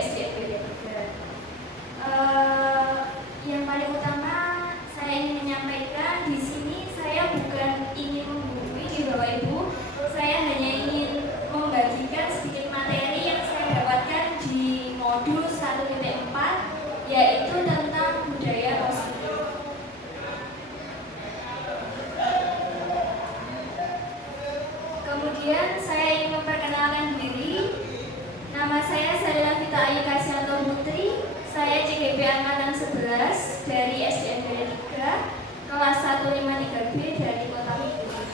SDMP 3. Yang paling utama saya ingin menyampaikan di sini saya bukan ingin menggurui di Bapak Ibu, saya hanya ingin membagikan sedikit materi yang saya dapatkan di modul 1.4 yaitu tentang budaya positif. Kemudian saya ingin memperkenalkan diri. Nama saya Sarila Vita Ayu Kasyanto Putri. Saya CGP Angkatan 11 dari SDMP 3 kelas 153B dari Kota Madiun.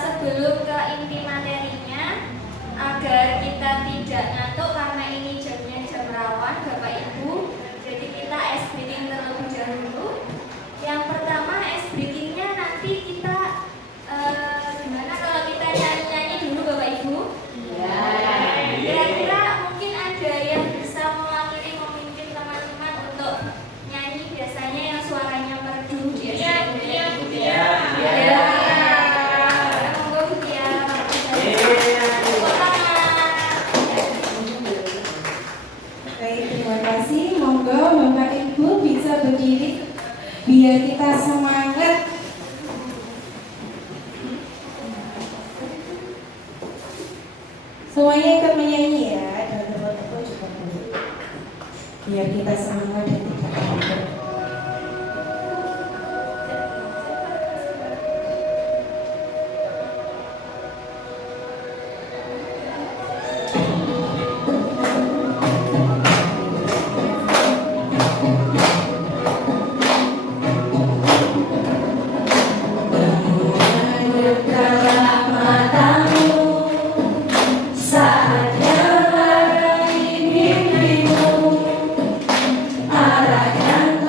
Sebelum ke inti materinya, agar kita tidak ngantuk karena ini jamnya jam rawan Bapak Ibu, jadi kita ice breaking terlebih dahulu. Yang pertama ice breakingnya nanti kita gimana kalau kita nyanyi-nyanyi dulu Bapak Ibu? Iya. Kira-kira mungkin ada yang bisa mewakili memimpin teman-teman untuk nyanyi biasanya yang suaranya merdu di SDMP. Iya. Bapak Ibu bisa berdiri biar kita semangat. Semuanya ikut menyanyi ya, dan teman-teman juga boleh. Biar kita semangat dan tidak takut. Arahkan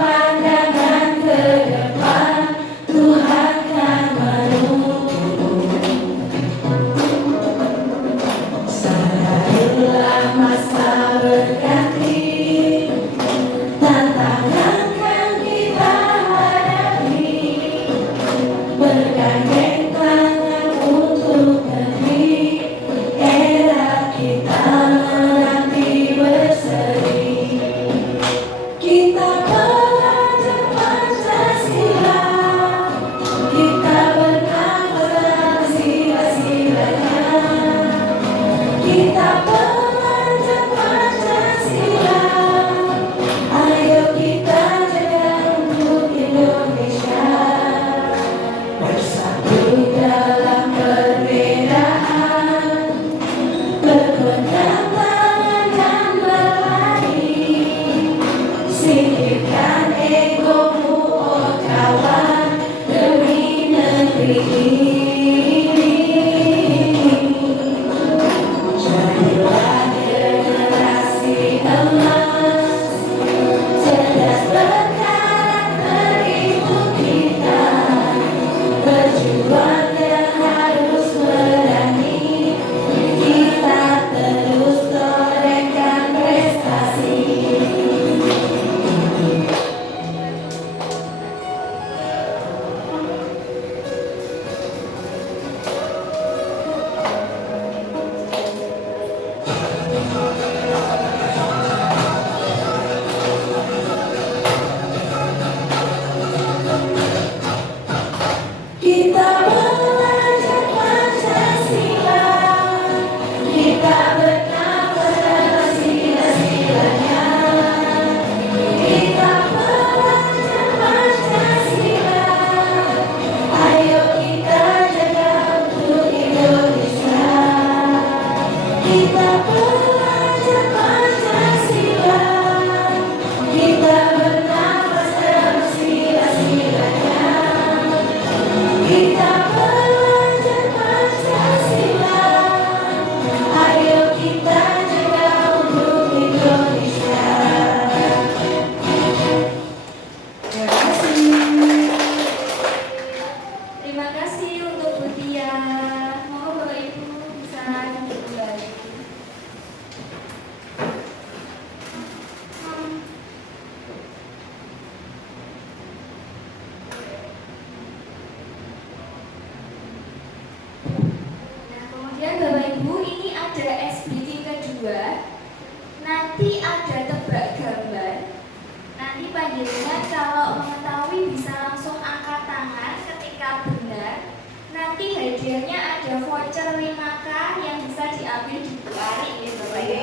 hadiahnya ada voucher 5K yang bisa diambil di Bu Ari ya Bapak Ibu.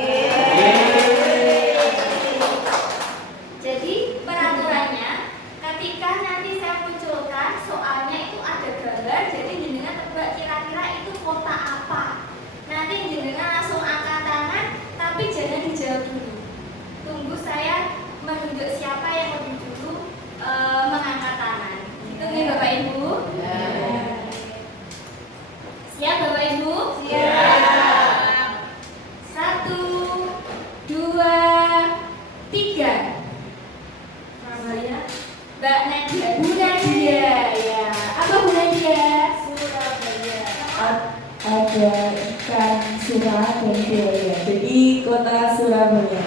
Jadi peraturannya ketika nanti saya munculkan soalnya itu ada gambar, jadi jenengan tebak kira-kira itu kota apa. Nanti jenengan langsung angkat tangan, tapi jangan dijawab dulu. Tunggu saya menunjuk siapa yang lebih dulu mengangkat tangan. Itu nih Bapak Ibu. Siap Bapak Ibu? Siap. 1, 2, 3. Namanya Mbak Nadia. Bu Nadia ya. Apa Bu Nadia? Surabaya. Ada ikan surah dan buaya. Jadi kota Surabaya.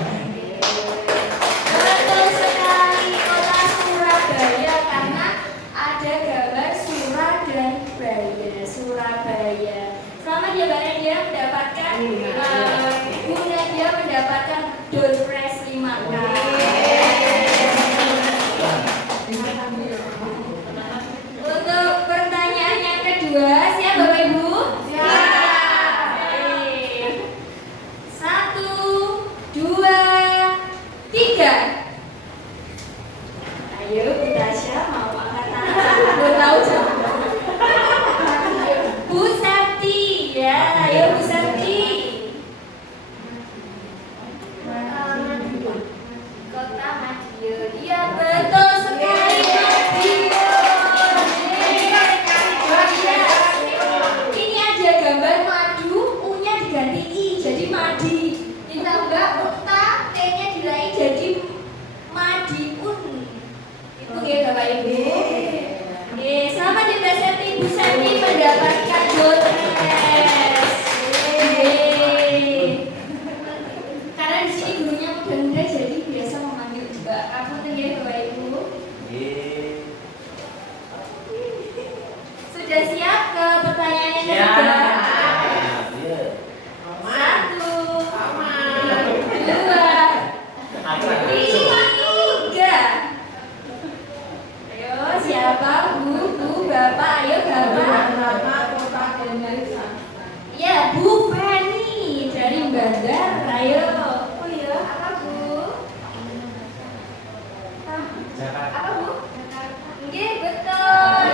Betul sekali, kota Surabaya karena ada gambar surah dan baya. Surabaya. Selamat ya Mbak Nadia mendapatkan Bu Nadia mendapatkan door prize 5K. Untuk pertanyaan yang kedua, siap Bapak Ibu? Siap. 1, 2, 3. Ayo Bu Tasya mau angkat tangan. Belum tahu jawab. Bu Sakti ya, ayo Bu Sakti. Kota Madiun. Iya betul sekali Madiun. Ini ada gambar madu, U-nya diganti I jadi madi. Ditambah kota, T-nya diraih jadi Madiun. Itu ya Bapak Ibu. Oke, selamat ya Mbak Septi. Bu Septi mendapatkan door prize. Karena di sini gurunya muda-muda jadi biasa memanggil juga. Apa tuh ya Bapak Ibu? Sudah siap ke pertanyaan yang ketiga? 1, 2, 3. Ayo siapa Bu, Bapak, ayo Bapak. Ya Bu Feni dari Bandar, ayo. Oh iya, apa Bu? Apa Bu? Oke, betul.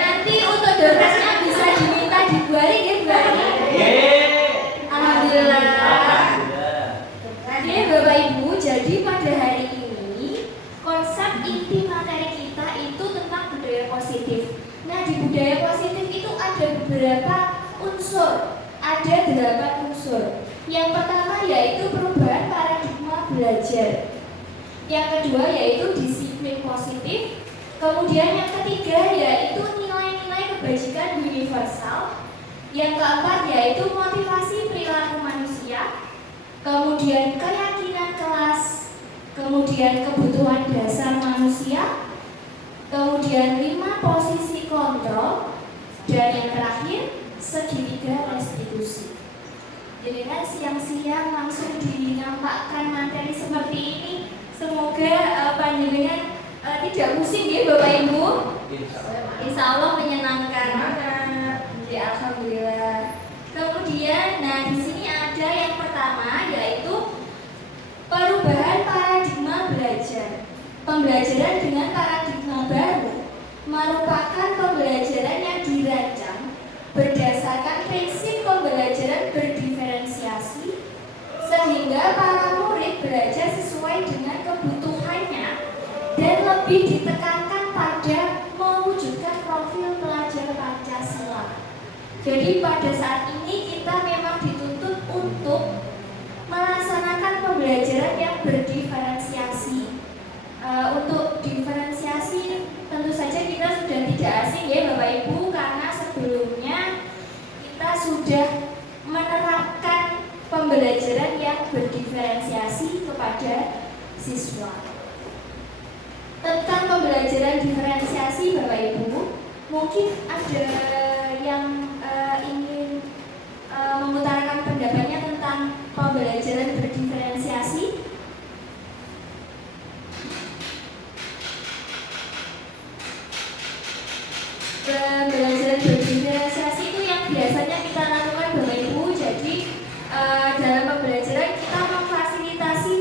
Nanti untuk doorprize-nya bisa diminta di Bu Ari ya Bu Ari. Alhamdulillah. Oke Bapak Ibu, jadi pada hari ini konsep inti materi kita itu tentang budaya positif. Nah di budaya positif itu ada beberapa unsur, ada 8 unsur. Yang pertama yaitu perubahan paradigma belajar. Yang kedua yaitu disiplin positif. Kemudian yang ketiga yaitu nilai-nilai kebajikan universal. Yang keempat yaitu motivasi perilaku manusia. Kemudian keyakinan kelas. Kemudian kebutuhan dasar manusia. Kemudian 5 posisi kontrol. Dan yang terakhir segitiga restitusi. Jadi kan siang-siang langsung dinampakkan materi seperti ini. Semoga panjenengan tidak pusing ya Bapak Ibu. Insya Allah menyenangkan. Ya Alhamdulillah. Kemudian, nah di sini ada yang pertama yaitu perubahan paradigma belajar. Pembelajaran dengan paradigma baru merupakan pembelajaran yang dirancang berdasarkan prinsip pembelajaran berdiferensiasi sehingga para murid belajar sesuai dengan kebutuhannya dan lebih ditekankan pada mewujudkan profil pelajar Pancasila. Jadi pada saat ini kita memang dituntut untuk melaksanakan pembelajaran yang berdiferensiasi. Untuk diferensiasi tentu saja kita sudah tidak asing ya Bapak Ibu, karena sebelumnya kita sudah pembelajaran yang berdiferensiasi kepada siswa. Tentang pembelajaran diferensiasi Bapak Ibu, mungkin ada yang ingin mengutarakan pendapatnya tentang pembelajaran berdiferensiasi. Pembelajaran berdiferensiasi itu yang biasanya kita lakukan Bapak Ibu. Jadi dalam pembelajaran kita memfasilitasi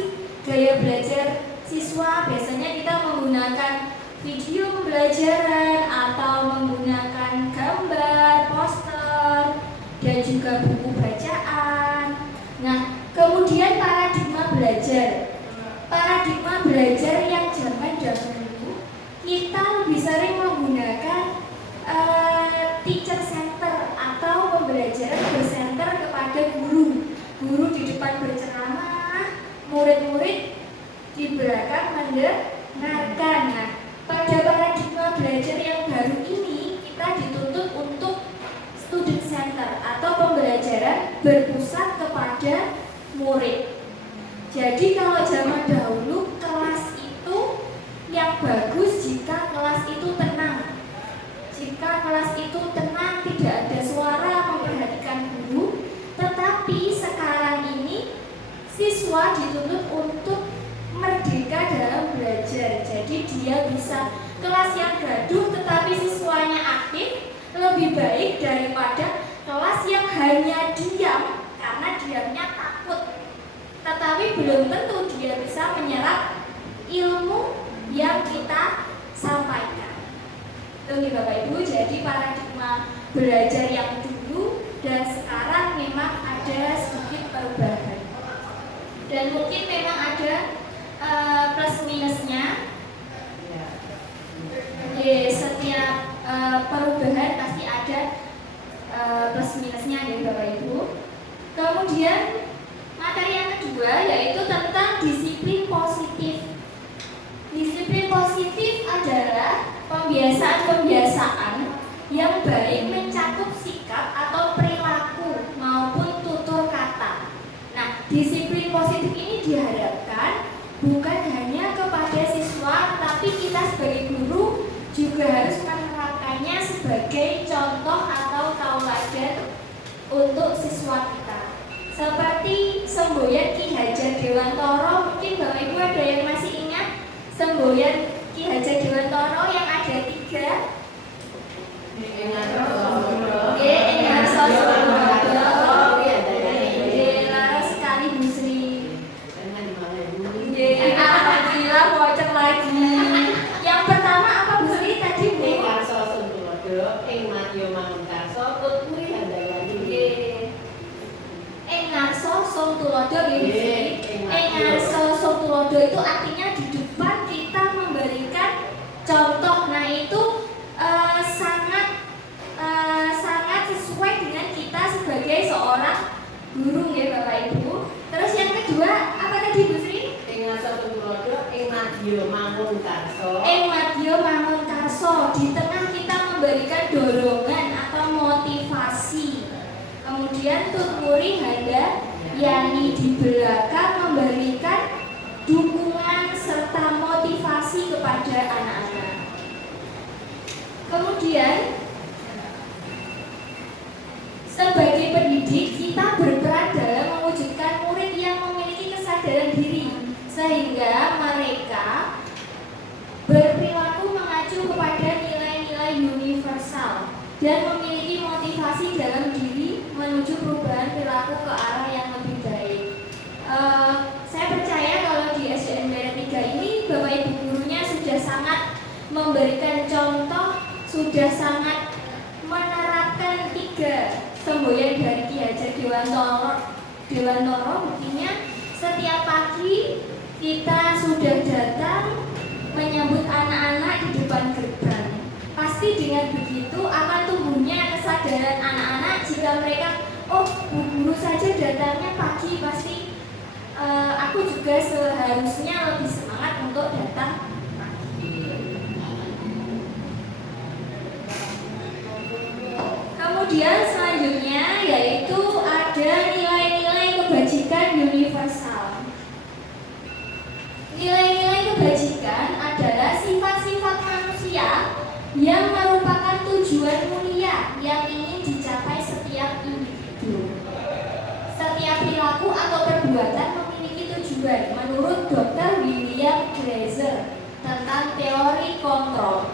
gaya belajar siswa. Biasanya kita menggunakan video pembelajaran atau menggunakan gambar, poster, dan juga buku bacaan. Nah, kemudian paradigma belajar. Paradigma belajar yang zaman dahulu kita lebih sering menggunakan teacher center atau pembelajaran bersenter kepada guru. Guru di depan berceramah, murid-murid di belakang mendengarkan. Nah, pada paradigma belajar yang baru ini kita dituntut untuk student center atau pembelajaran berpusat kepada murid. Jadi kalau zaman dahulu kelas itu yang bagus jika kelas itu tenang. Jika kelas itu tenang, tidak ada suara, memperhatikan guru. Tetapi sekarang ini siswa dituntut untuk merdeka dalam belajar. Jadi dia bisa kelas yang gaduh tetapi siswanya aktif lebih baik daripada kelas yang hanya diam karena diamnya takut. Tetapi belum tentu dia bisa menyerap ilmu yang kita sampaikan. Itu Bapak Ibu, jadi paradigma belajar yang dulu dan sekarang memang ada sedikit perubahan. Dan mungkin memang ada plus minusnya. Di setiap perubahan pasti ada plus minusnya ya Bapak Ibu. Kemudian materi yang kedua yaitu tentang disiplin positif. Disiplin positif adalah pembiasaan-pembiasaan yang baik mencakup sikap atau perilaku maupun tutur kata. Nah, disiplin positif ini diharapkan bukan hanya kepada siswa, tapi kita sebagai guru juga harus menerapkannya sebagai contoh atau tauladan untuk siswa kita. Seperti semboyan Ki Hajar Dewantoro, mungkin Bapak Ibu ada yang masih ingat semboyan Ki Hajar Dewantoro yang ada 3. Engarso Sulodo, laras sekali Bu Sri. Alhamdulillah bocor lagi. Yang pertama apa Bu Sri tadi Bu? Engarso Sulodo, ing Madya Mangunkarso, tuturi handayani. Engarso Sulodo ini. Engarso Sulodo itu artinya di depan kita memberikan contoh. Nah itu sangat sesuai dengan kita sebagai seorang guru ya Bapak Ibu. Terus yang kedua apa tadi Bu Sri? Engarso Sulodo, ing Madya Mangunkarso. Ing Madya Mangunkarso, di tengah kita memberikan dorongan atau motivasi. Kemudian tuturi handayani, di belakang memberikan dukungan serta motivasi kepada anak-anak. Kemudian sebagai pendidik kita berperan dalam mewujudkan murid yang memiliki kesadaran diri sehingga mereka berperilaku mengacu kepada nilai-nilai universal dan memiliki motivasi dalam diri menuju perubahan perilaku ke arah yang lebih baik. Saya percaya kalau di SDN Barat 3 ini Bapak Ibu gurunya sudah sangat memberikan contoh, sudah sangat menerapkan 3 semboyan dari Ki Hajar Dewantoro. Buktinya setiap pagi kita sudah datang menyambut anak-anak di depan gerbang. Pasti dengan begitu akan tumbuhnya kesadaran anak-anak jika mereka, oh bu guru saja datangnya pagi, pasti aku juga seharusnya lebih semangat untuk datang pagi. Kemudian selanjutnya yaitu ada nilai-nilai kebajikan. perilaku atau perbuatan memiliki tujuan menurut Dr. William Glaser tentang teori kontrol.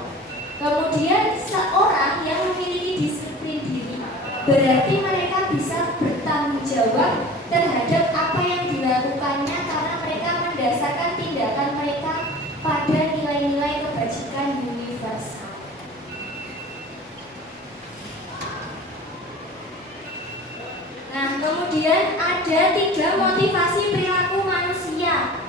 Kemudian seorang yang memiliki disiplin diri berarti mereka bisa bertanggung jawab terhadap apa yang dilakukannya karena mereka mendasarkan tindakan mereka pada nilai-nilai kebajikan universal. Nah, kemudian ada 3 motivasi perilaku manusia.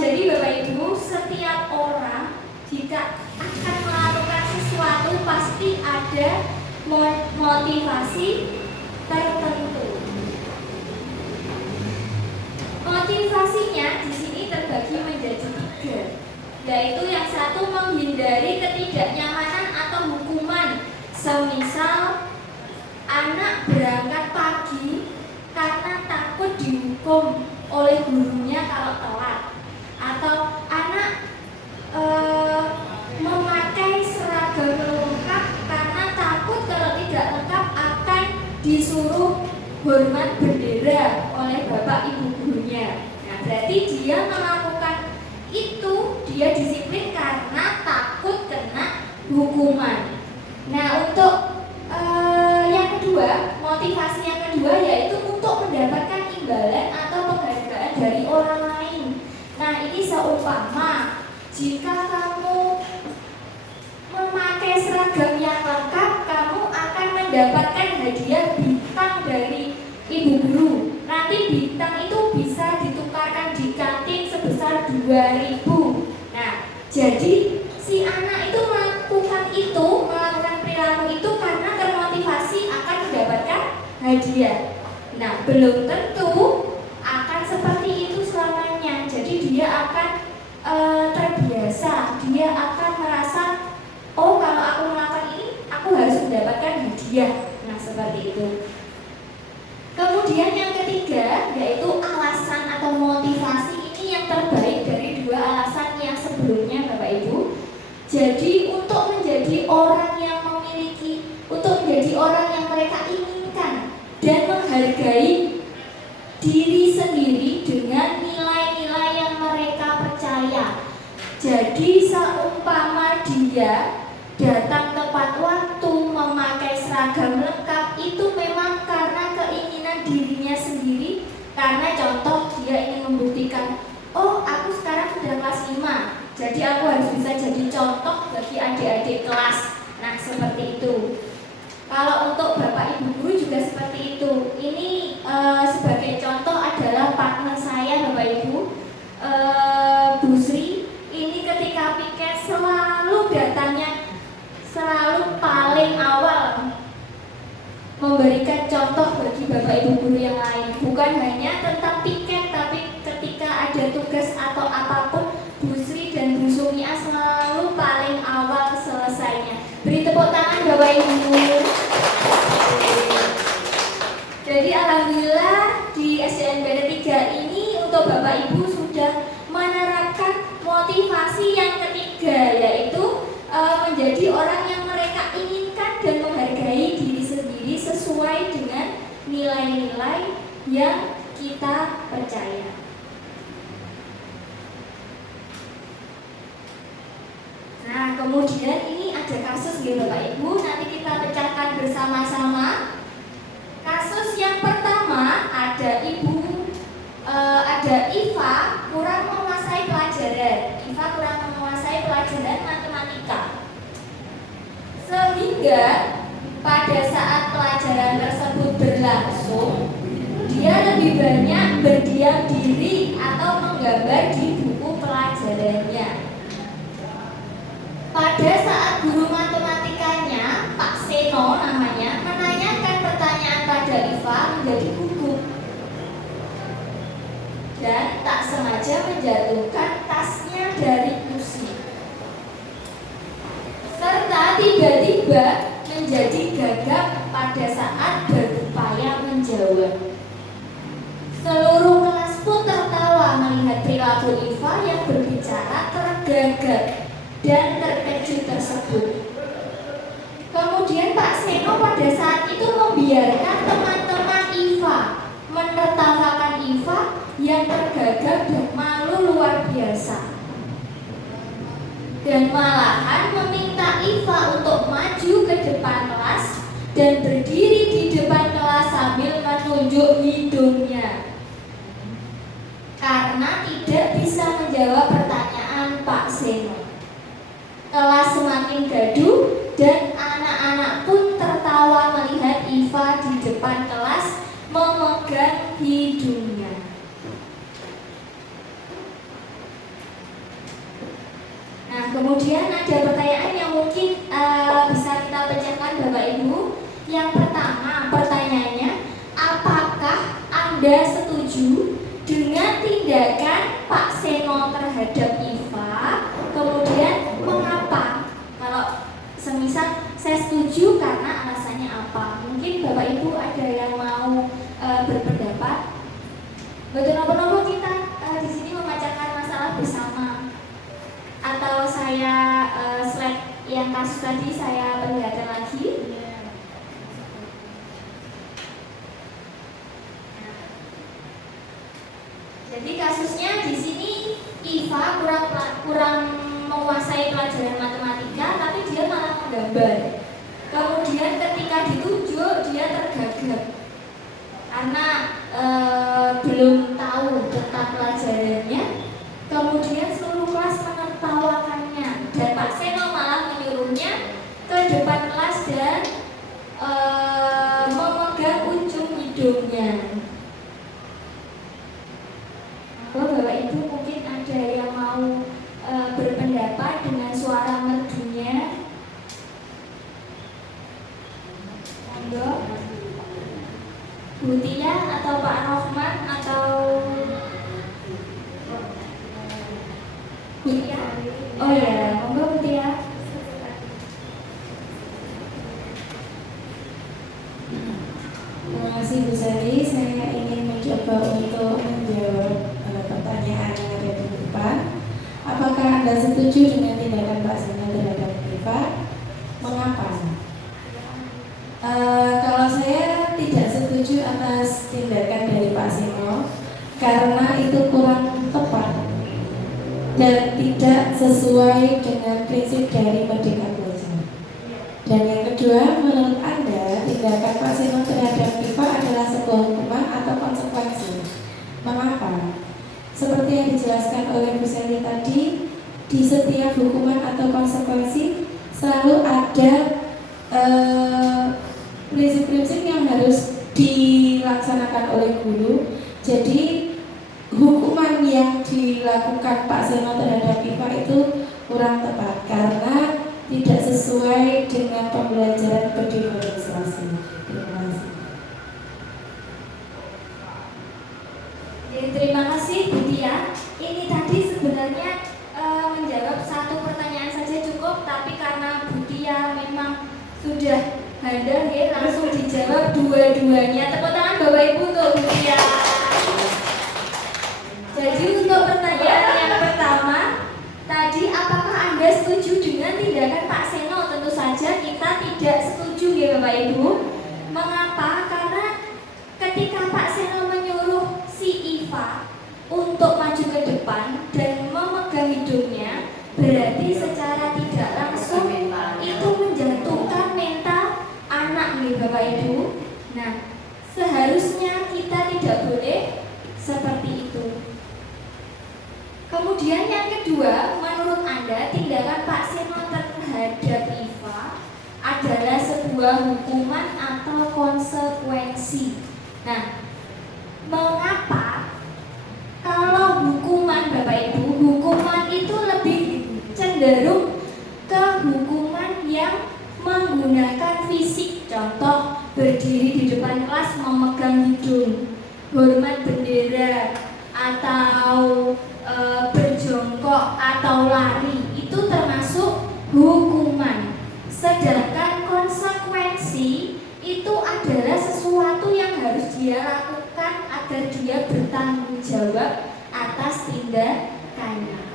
Jadi Bapak Ibu, setiap orang jika akan melakukan sesuatu pasti ada motivasi tertentu. Motivasinya di sini terbagi menjadi 3, yaitu yang satu menghindari ketidaknyamanan atau hukuman, semisal anak berangkat pagi karena takut dihukum oleh gurunya kalau telat, atau anak memakai seragam lengkap karena takut kalau tidak lengkap akan disuruh hormat bendera oleh bapak ibu gurunya. Nah, berarti dia melakukan itu, dia disiplin karena takut kena hukuman. Nah, untuk yang kedua, motivasi yang kedua yaitu untuk mendapatkan imbalan atau penghargaan dari orang lain. Nah, ini seumpama jika kamu memakai seragam yang lengkap, kamu akan mendapatkan hadiah bintang dari ibu guru. Nanti bintang itu bisa ditukarkan di kantin sebesar 2.000. Nah, jadi si anak itu melakukan perilaku itu karena termotivasi akan mendapatkan hadiah. Nah, belum tentu akan seperti itu selamanya. Jadi dia akan terbiasa, dia akan merasa, oh kalau aku melakukan ini, aku harus mendapatkan hadiah. Nah, seperti itu. Kemudian yang ketiga yaitu alasan atau motivasi. Ini yang terbaik dari 2 alasan yang sebelumnya, Bapak Ibu. Jadi untuk menjadi orang yang menjadi orang yang mereka inginkan dan menghargai diri sendiri dengan nilai-nilai yang mereka percaya. Jadi seumpama dia datang tepat waktu, memakai seragam lengkap, itu memang karena keinginan dirinya sendiri. Karena contoh dia ingin membuktikan, oh aku sekarang sudah kelas 5, jadi aku harus bisa jadi contoh bagi adik-adik kelas. Nah, seperti itu. Kalau untuk Bapak Ibu guru juga seperti itu. Ini sebagai contoh adalah partner saya, Bapak Ibu, Bu Sri. Ini ketika piket selalu datangnya selalu paling awal, memberikan contoh bagi Bapak Ibu guru yang lain. Bukan hanya tentang piket, tapi ketika ada tugas atau apapun, Bu Sri dan Bu Sumia selalu paling awal selesainya. Beri tepuk tangan Bapak Ibu. Jadi alhamdulillah di SDN 3 ini untuk Bapak Ibu sudah menerapkan motivasi yang ketiga, yaitu menjadi orang yang mereka inginkan dan menghargai diri sendiri sesuai dengan nilai-nilai yang kita percaya. Nah, kemudian ini ada kasus ya Bapak Ibu, nanti kita pecahkan bersama-sama. Kasus yang pertama ada Iva kurang menguasai pelajaran matematika. Sehingga pada saat pelajaran tersebut berlangsung, dia lebih banyak berdiam diri atau menggambar di buku pelajarannya. Pada saat guru matematikanya, Pak Seno namanya, menanyakan pertanyaan pada Iva menjadi gugup dan tak sengaja menjatuhkan tasnya dari kursi, serta tiba-tiba menjadi gagap pada saat berupaya menjawab. Seluruh kelas pun tertawa melihat perilaku Iva yang berbicara tergagap dan terkejut tersebut. Kemudian Pak Seno pada saat itu membiarkan teman-teman Iva malahan meminta Iva untuk maju ke depan kelas dan berdiri di depan kelas sambil menunjuk hidungnya karena tidak bisa menjawab pertanyaan Pak Seno. Kelas semakin gaduh dan anak-anak pun tertawa melihat Iva di depan kelas memegang hidungnya. Nah, kemudian ada pertanyaan yang mungkin bisa kita pecahkan Bapak Ibu. Yang pertama, pertanyaannya, apakah Anda setuju dengan tindakan Pak Seno terhadap Iva? Kemudian mengapa? Kalau semisal saya setuju karena alasannya apa? Mungkin Bapak Ibu ada yang mau berpendapat. Betul apa kita di sini membacakan masalah bersama? Atau saya slide yang kasus tadi saya perlihatkan lagi? Jadi kasusnya di sini Iva kurang menguasai pelajaran matematika, tapi dia malah menggambar. Kemudian ketika ditunjuk dia tergagap karena belum tahu tentang pelajarannya. Kemudian seluruh kelas menertawakannya dan Pak Seno malah menyuruhnya ke depan kelas dan memegang ujung hidungnya. Bapak Ibu mungkin ada yang mau berpendapat dengan suara merdunya. Monggo, Bu Tia atau Pak Rohman atau Bu Tia? Oh ya, monggo Bu Tia. Terima kasih Bu Sari. Saya ingin mencoba untuk menjawab pertanyaan yang ada di depan. Apakah Anda setuju dengan tindakan Pak Seno terhadap Iva? Mengapa? Kalau saya tidak setuju atas tindakan dari Pak Seno karena itu kurang tepat dan tidak sesuai dengan prinsip dari Merdeka Belajar. Dan yang kedua, menurut Anda tindakan Pak Seno terhadap Iva adalah sebuah hukuman atau konsekuensi? Mengapa? Seperti yang dijelaskan oleh Bu Sally tadi, di setiap hukuman atau konsekuensi selalu ada prinsip-prinsip yang harus dilaksanakan oleh guru. Jadi hukuman yang dilakukan Pak Seno terhadap Iva itu kurang tepat karena tidak sesuai dengan pembelajaran berdiferensiasi. Terima kasih. Terima kasih Bu Tia. Ini tadi sebenarnya menjawab satu pertanyaan saja cukup, tapi karena Bu Tia memang sudah handal ya, langsung dijawab dua-duanya. Tepuk tangan Bapak Ibu untuk Bu Tia. Jadi untuk pertanyaan yang pertama tadi, apakah Anda setuju dengan tindakan Pak Seno? Tentu saja kita tidak setuju ya Bapak Ibu. Mengapa? Karena ketika Pak Seno menyuruh si Iva untuk maju ke depan dan memegang hidungnya, berarti secara tidak langsung itu menjatuhkan mental anak nih Bapak Ibu. Nah, seharusnya kita tidak boleh seperti itu. Kemudian yang kedua, menurut Anda tindakan Pak Seno terhadap Iva adalah sebuah hukuman atau konsekuensi? Nah, mengapa? Kalau hukuman Bapak Ibu, hukuman itu lebih cenderung ke hukuman yang menggunakan fisik. Contoh, berdiri di depan kelas memegang hidung, hormat bendera, atau berjongkok atau lari, itu termasuk hukuman. Sedangkan konsekuensi itu adalah sesuatu yang harus dia lakukan agar dia bertanggung jawab atas tindakannya.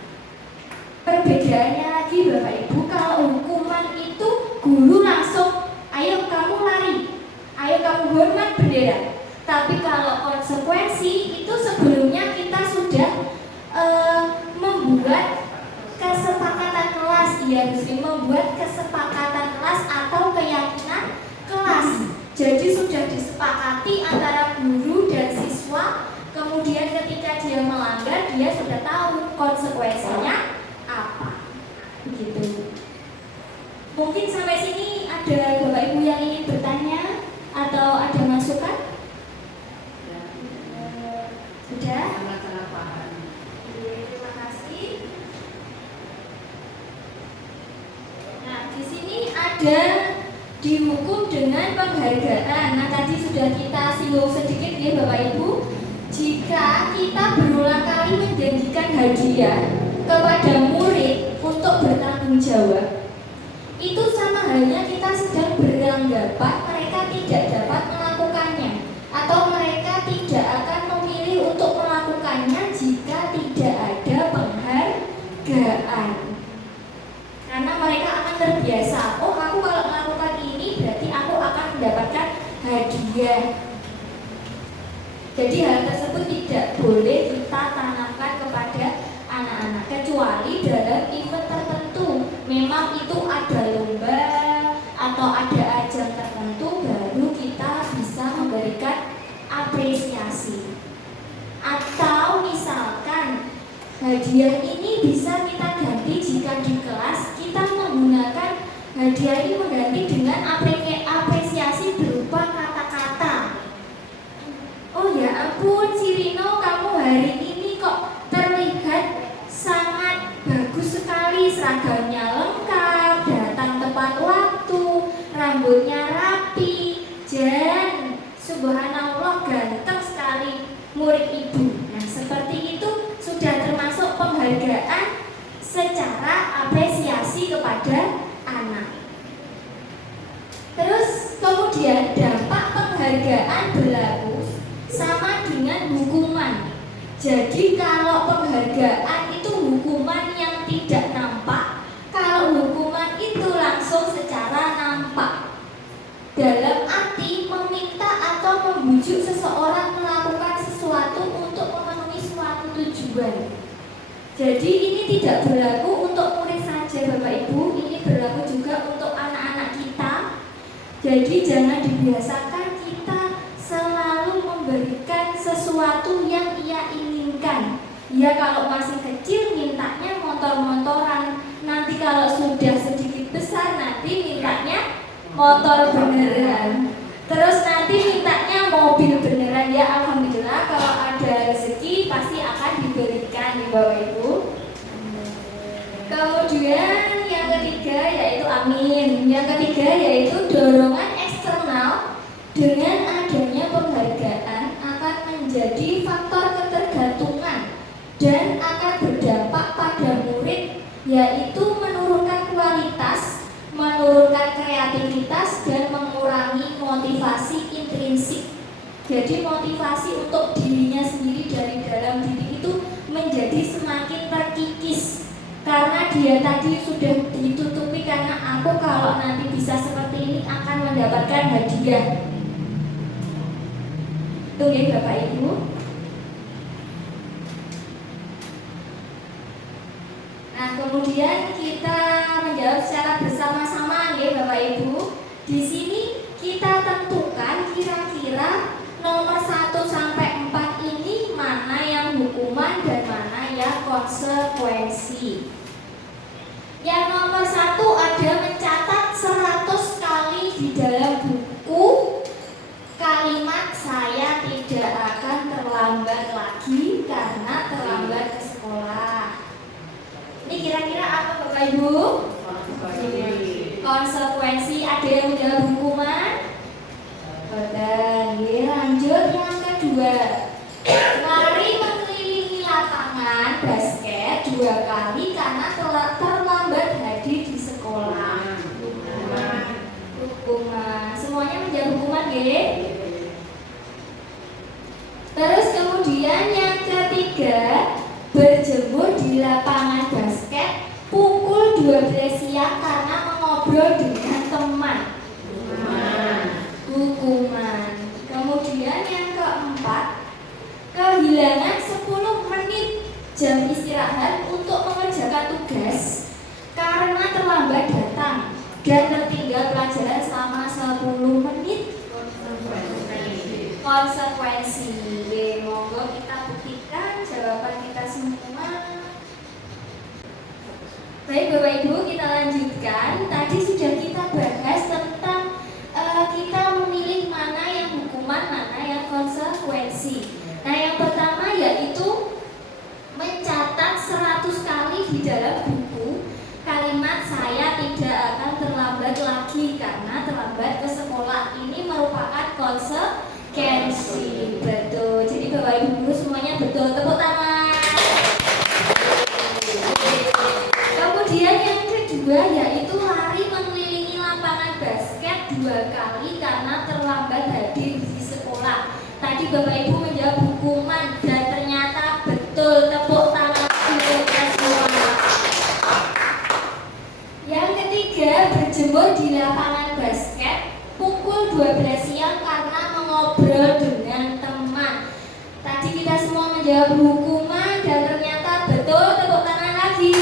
Perbedaannya lagi Bapak Ibu, kalau hukuman itu guru langsung, ayo kamu lari, ayo kamu hormat bendera. Tapi kalau konsekuensi itu sebelumnya kita sudah membuat kesepakatan kelas, ya rapi antara guru dan siswa. Kemudian ketika dia melanggar, dia sudah tahu konsekuensinya apa. Begitu. Mungkin sampai sini ada Bapak Ibu yang ingin bertanya atau ada masukan? Sudah? Sangat-sangat paham. Terima kasih. Nah, di sini ada dihukum dengan penghargaan. Nah, tadi sudah kita singgung sedikit ya Bapak Ibu. Jika kita berulang kali menjanjikan hadiah kepada murid untuk bertanggung jawab, itu sama halnya kita sedang beranggapan mereka tidak dapat melakukannya, atau mereka tidak akan memilih untuk melakukannya jika tidak ada penghargaan. Karena mereka akan terbiasa, oh aku kalau melakukan ini berarti aku akan mendapatkan hadiah. Jadi hal tersebut tidak boleh kita tanamkan kepada anak-anak, kecuali dalam event tertentu. Memang itu ada lomba atau ada ajang tertentu, baru kita bisa memberikan apresiasi. Atau misalkan hadiah ini bisa kita ganti jika di kelas kita menggunakan hadiah ini mengganti dengan apresiasi berupa kata-kata. Oh ya ampun, si Rino, kamu hari ini kok terlihat sangat bagus sekali, seragamnya lengkap, datang tepat waktu, rambutnya rapi, dan subhanallah ganteng sekali murid ibu. Nah, seperti itu sudah termasuk penghargaan secara apresiasi kepada anak. Terus kemudian dampak penghargaan berlaku sama dengan hukuman. Jadi kalau penghargaan itu hukuman yang tidak nampak, kalau hukuman itu langsung secara nampak. Dalam arti meminta atau membujuk seseorang melakukan sesuatu untuk memenuhi suatu tujuan. Jadi ini tidak berlaku untuk murid saja Bapak Ibu, ini berlaku juga untuk anak-anak kita. Jadi jangan dibiasakan kita selalu memberikan sesuatu yang ia inginkan. Ya kalau masih kecil mintanya motor-motoran, nanti kalau sudah sedikit besar nanti mintanya motor beneran. Terus nanti mintanya mobil beneran. Ya alhamdulillah kalau ada rezeki pasti akan diberikan nih Bapak Ibu. Kemudian yang ketiga yaitu amin. Yang ketiga yaitu dorongan eksternal. Dengan adanya penghargaan akan menjadi faktor ketergantungan dan akan berdampak pada murid, yaitu menurunkan kualitas, menurunkan kreativitas, dan mengurangi motivasi intrinsik. Jadi motivasi untuk dirinya sendiri dari dalam diri itu menjadi semakin terkikis karena dia tadi sudah ditutupi karena aku kalau nanti bisa seperti ini akan mendapatkan hadiah. Itu ya Bapak Ibu. Nah kemudian kita menjawab secara bersama-sama ya Bapak Ibu. Di sini kita tentukan kira-kira nomor 1 sampai 4 ini mana yang hukuman dan mana yang konsekuensi. Yang nomor 1 ada mencatat 100 kali di dalam buku kalimat saya tidak akan terlambat lagi karena terlambat ke sekolah. Ini kira-kira apa Bapak Ibu? Konsekuensi. Ada yang menjawab hukuman? Betul. Lanjut yang kedua. Lari mengelilingi lapangan basket 2 kali karena terlambat hadir di sekolah. Hukuman. Semuanya menjawab hukuman ya? Terus kemudian yang ketiga, berjemur di lapangan basket pukul 12 siang karena mengobrol dengan teman. Hukuman. Kemudian yang keempat, kehilangan 10 menit jam istirahat untuk mengerjakan tugas karena terlambat datang dan tertinggal pelajaran selama 10 menit. konsekuensi. Monggo kita buktikan jawaban kita semua. Baik Bapak Ibu, kita lanjutkan. Tadi sudah kita bahas tentang kita memilih mana yang hukuman, mana yang konsekuensi. Nah, yang pertama yaitu mencatat 100 kali di dalam buku kalimat saya tidak akan terlambat lagi karena terlambat ke sekolah. Ini merupakan konsekuensi. Betul. Jadi Bapak Ibu guru semuanya betul. Tepuk tangan. Kemudian yang kedua yaitu lari mengelilingi lapangan basket 2 kali karena terlambat hadir di sekolah. Tadi Bapak Ibu menjawab hukuman dan ternyata betul. Tepuk tangan untuk kita semua. Yang ketiga, berjemur di lapangan basket pukul 12 siang karena mengobrol dengan teman. Tadi kita semua menjawab hukuman dan ternyata betul. Tepuk tangan lagi.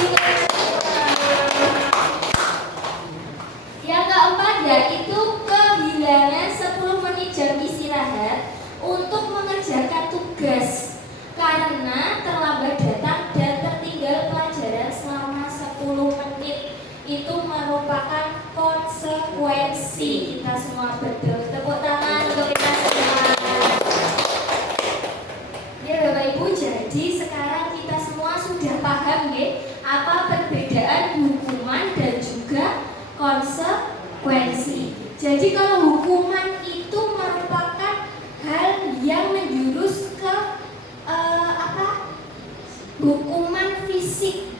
Yang keempat yaitu kehilangan 10 menit jam istirahat untuk mengerjakan tugas karena terlambat datang dan tertinggal pelajaran selama 10 menit. Itu merupakan konsekuensi. Kita semua betul. Tepuk tangan untuk kita semua. Ya Bapak Ibu, jadi sekarang kita semua sudah paham ya apa perbedaan hukuman dan juga konsekuensi. Jadi kalau hukuman itu merupakan hal yang menjurus ke hukuman fisik,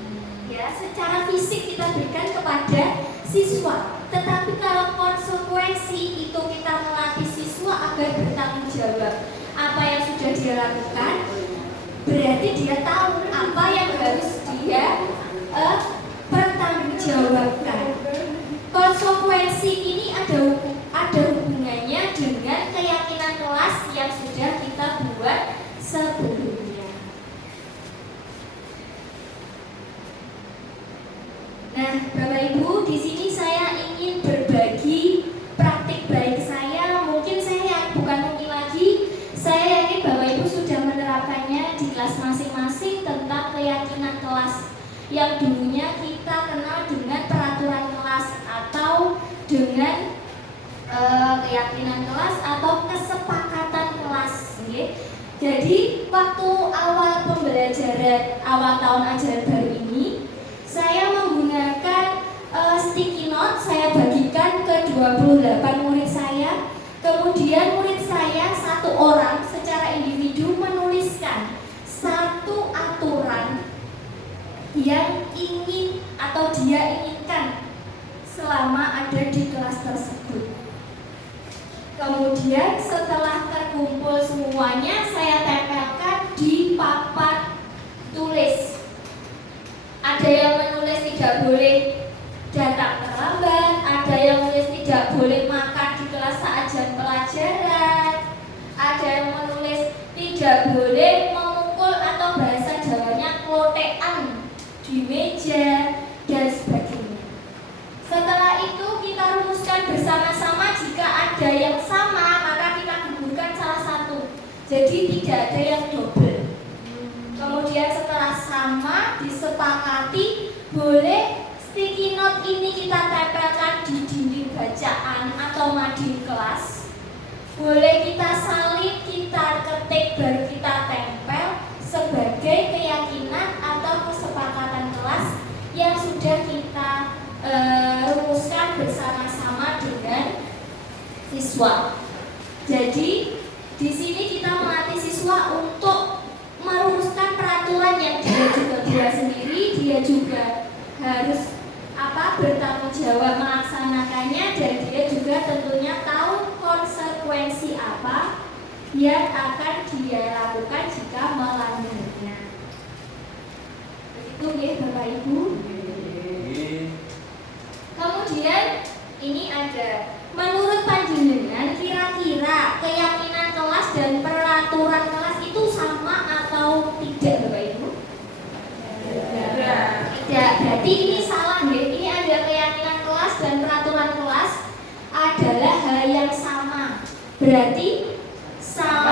ya secara fisik kita berikan kepada siswa. Tetapi kalau konsekuensi itu kita melatih siswa agar bertanggung jawab apa yang sudah dia lakukan. Berarti dia tahu apa yang harus dia pertanggungjawabkan. Konsekuensi ini ada hubungannya dengan keyakinan kelas yang sudah kita buat sebelumnya. Nah, Bapak Ibu, di sini saya ingin berbagi praktik baik saya. Mungkin saya bukan mungkin lagi, saya yakin Bapak Ibu sudah menerapkannya di kelas masing-masing tentang keyakinan kelas yang dulunya kita kenal dengan peraturan kelas atau dengan keyakinan kelas atau kesepakatan kelas. Jadi waktu awal pembelajaran awal tahun ajaran baru ini, saya menggunakan sticky note. Saya bagikan ke 28 murid saya. Kemudian murid saya satu orang secara individu menuliskan satu aturan yang ingin atau dia inginkan selama ada di kelas tersebut. Kemudian setelah terkumpul semuanya, saya tempelkan di papan tulis. Ada yang menulis tidak boleh datang terlambat, ada yang menulis tidak boleh makan di kelas saat jam pelajaran, ada yang menulis tidak boleh memukul atau bahasa Jawanya klotekan di meja dan sebagainya. Setelah itu kita rumuskan bersama-sama. Jika ada yang sama maka kita gugurkan salah satu, jadi tidak ada yang double. Kemudian setelah sama disepakati, boleh sticky note ini kita tempelkan di dinding bacaan atau mading kelas. Boleh kita salin, kita ketik, baru kita tempel sebagai keyakinan atau kesepakatan kelas yang sudah kita rumuskan bersama-sama dengan siswa. Jadi di sini kita melatih siswa untuk merumuskan peraturan yang dia juga buat sendiri, dia juga harus bertanggung jawab melaksanakannya, dan dia juga tentunya tahu konsekuensi apa yang akan dia lakukan jika melanggarnya. Begitu ya Bapak Ibu. Kemudian ini ada, menurut panjenengan kira-kira keyakinan kelas dan peraturan kelas itu sama atau tidak Bapak Ibu? Tidak, berarti ini salah ya. Ini ada keyakinan kelas dan peraturan kelas adalah hal yang sama. Berarti salah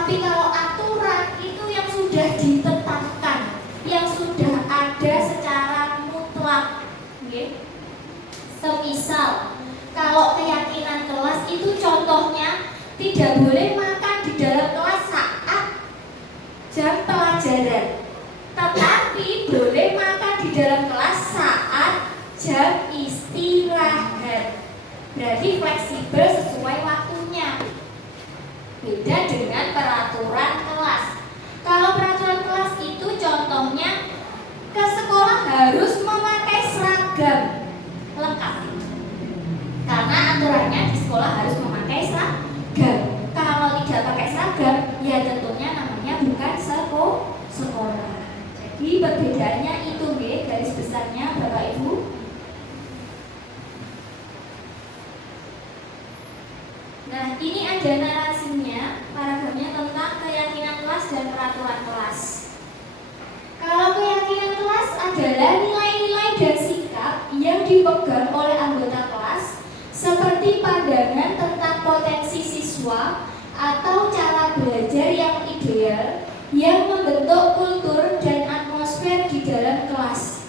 Tapi kalau aturan itu yang sudah ditetapkan, yang sudah ada secara mutlak. Okay? Semisal kalau keyakinan kelas itu contohnya tidak boleh makan di dalam kelas saat jam pelajaran, tetapi boleh makan di dalam kelas saat jam istirahat. Berarti fleksibel sesuai waktunya. Beda dengan peraturan kelas. Kalau peraturan kelas itu contohnya ke sekolah harus memakai seragam lengkap. Karena aturannya di sekolah harus memakai seragam. Kalau tidak pakai seragam, ya tentunya namanya bukan sekolah. Jadi perbedaannya itu nih, garis besarnya Bapak Ibu. Nah, ini ada narasinya, paragrafnya tentang keyakinan kelas dan peraturan kelas. Kalau keyakinan kelas adalah nilai-nilai dan sikap yang dipegang oleh anggota kelas, seperti pandangan tentang potensi siswa atau cara belajar yang ideal yang membentuk kultur dan atmosfer di dalam kelas.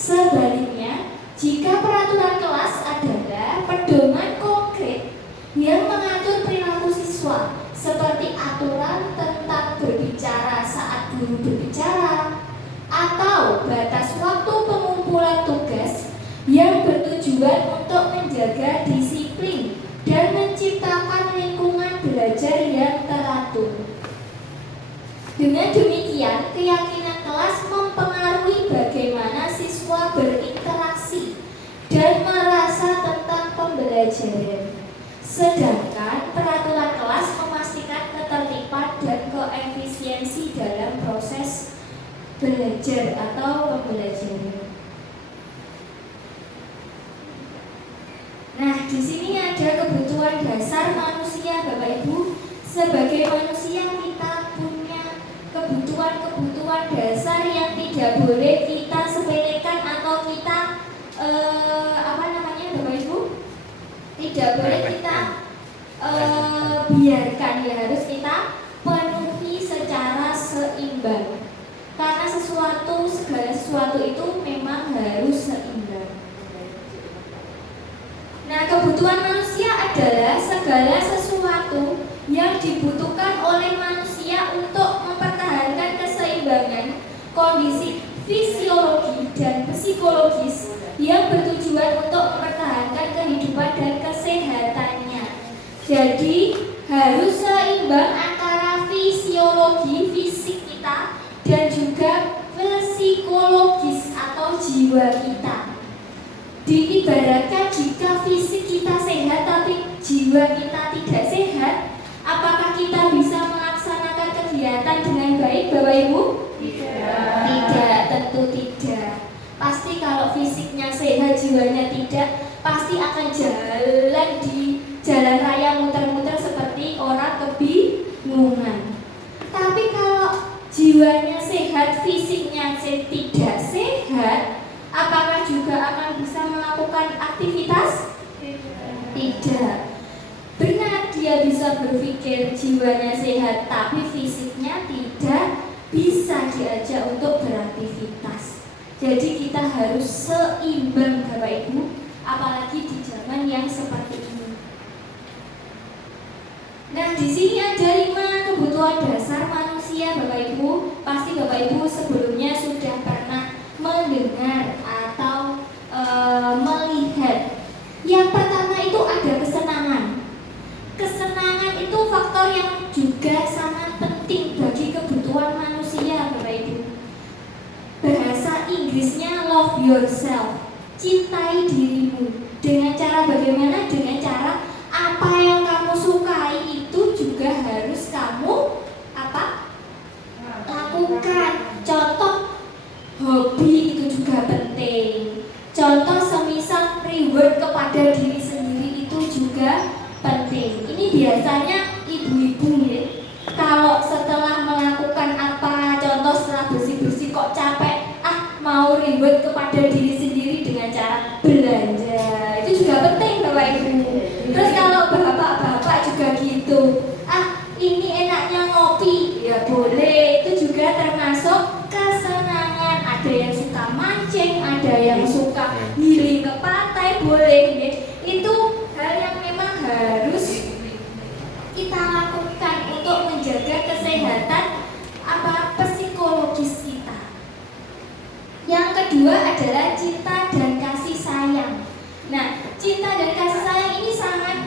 Sebaliknya, jika peraturan kelas adalah pedoman konkret yang mengatur perilaku siswa, seperti aturan tentang berbicara saat guru berbicara, atau batas waktu pengumpulan tugas yang bertujuan untuk menjaga disiplin dan menciptakan lingkungan belajar yang teratur. Dengan demikian, keyakinan kelas mempengaruhi bagaimana siswa berinteraksi dan merasa tentang pembelajaran. Sedangkan peraturan kelas memastikan ketertiban dan koefisiensi dalam proses belajar atau pembelajaran. Nah, di sini ada kebutuhan dasar manusia, Bapak Ibu. Sebagai manusia kita punya kebutuhan dasar yang tidak boleh kita sepelekan atau kita Bapak Ibu? Tidak boleh kita biarkan, ya harus kita penuhi secara seimbang. Karena segala sesuatu itu memang harus seimbang. Nah, kebutuhan manusia adalah segala sesuatu yang dibutuhkan oleh manusia untuk mempertahankan keseimbangan kondisi fisiologi dan psikologis yang bertujuan untuk mempertahankan kehidupan dan kesehatannya. Jadi harus seimbang antara fisiologi fisik kita dan juga psikologis atau jiwa kita. Diibaratkan jika fisik kita sehat tapi jiwa kita tidak sehat, apakah kita bisa melaksanakan kegiatan dengan baik, Bapak Ibu? Tidak, tentu tidak. Pasti kalau fisiknya sehat, jiwanya tidak, pasti akan jalan di jalan raya muter-muter seperti orang kebingungan. Tapi kalau jiwanya sehat, fisiknya tidak sehat, apakah juga akan bisa melakukan aktivitas? Tidak. Benar, dia bisa berpikir jiwanya sehat, tapi fisiknya tidak bisa diajak untuk beraktivitas. Jadi kita harus seimbang, Bapak Ibu, apalagi di zaman yang seperti ini. Nah, di sini ada 5 kebutuhan dasar manusia, Bapak Ibu. Pasti Bapak Ibu sebelumnya sudah pernah mendengar atau melihat. Yang pertama itu ada kesenangan. Kesenangan itu faktor yang juga sangat penting bagi kebutuhan manusia, Bapak Ibu. Bahasa Inggrisnya love yourself, cintai dirimu. Dengan cara bagaimana? Dengan cara apa yang kamu sukai itu juga harus kamu lakukan. Contoh hobi itu juga penting. Contoh semisal reward kepada diri sendiri itu juga penting. Ini biasanya ibu-ibu ya. Kalau setelah melakukan apa, contoh setelah bersih-bersih kok capek, mau reward kepada diri sendiri dengan cara belanja. Itu juga penting, Bapak Ibu. Terus kalau bapak-bapak juga gitu, ini enaknya boleh, itu juga termasuk kesenangan. Ada yang suka mancing, ada yang suka healing ke pantai, boleh ya. Itu hal yang memang harus kita lakukan untuk menjaga kesehatan psikologis kita. Yang kedua adalah cinta dan kasih sayang. Nah, cinta dan kasih sayang ini sangat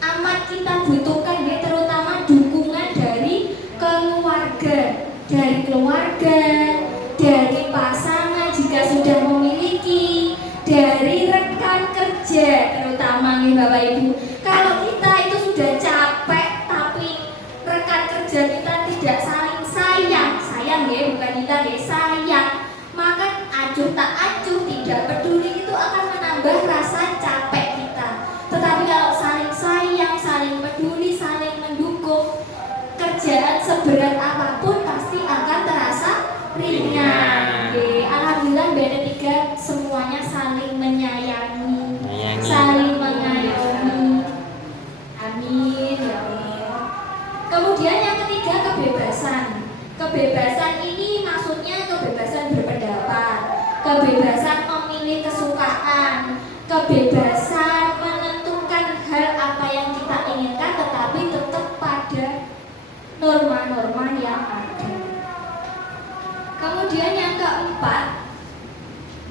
amat kita butuhkan ya, terutama dukungan dari keluarga, dari pasangan jika sudah memiliki, dari rekan kerja terutama nih Bapak Ibu. Kalau kita itu sudah capek tapi rekan kerja kita tidak saling sayang ya, bukan kita ya, sayang, maka acuh tak acuh, tidak peduli, itu akan menambah rasa capek kita. Tetapi kalau saling sayang, saling peduli, saling mendukung, kerjaan seberat apapun pasti akan terasa ringan. Alhamdulillah BD3 semuanya saling menyayangi, saling mengayomi. Amin ya Allah. Kemudian yang ketiga, kebebasan. Kebebasan ini maksudnya kebebasan berpendapat, kebebasan memilih kesukaan, kebebasan menentukan hal apa yang kita inginkan, tetapi tetap pada norma-norma yang ada. Kemudian yang keempat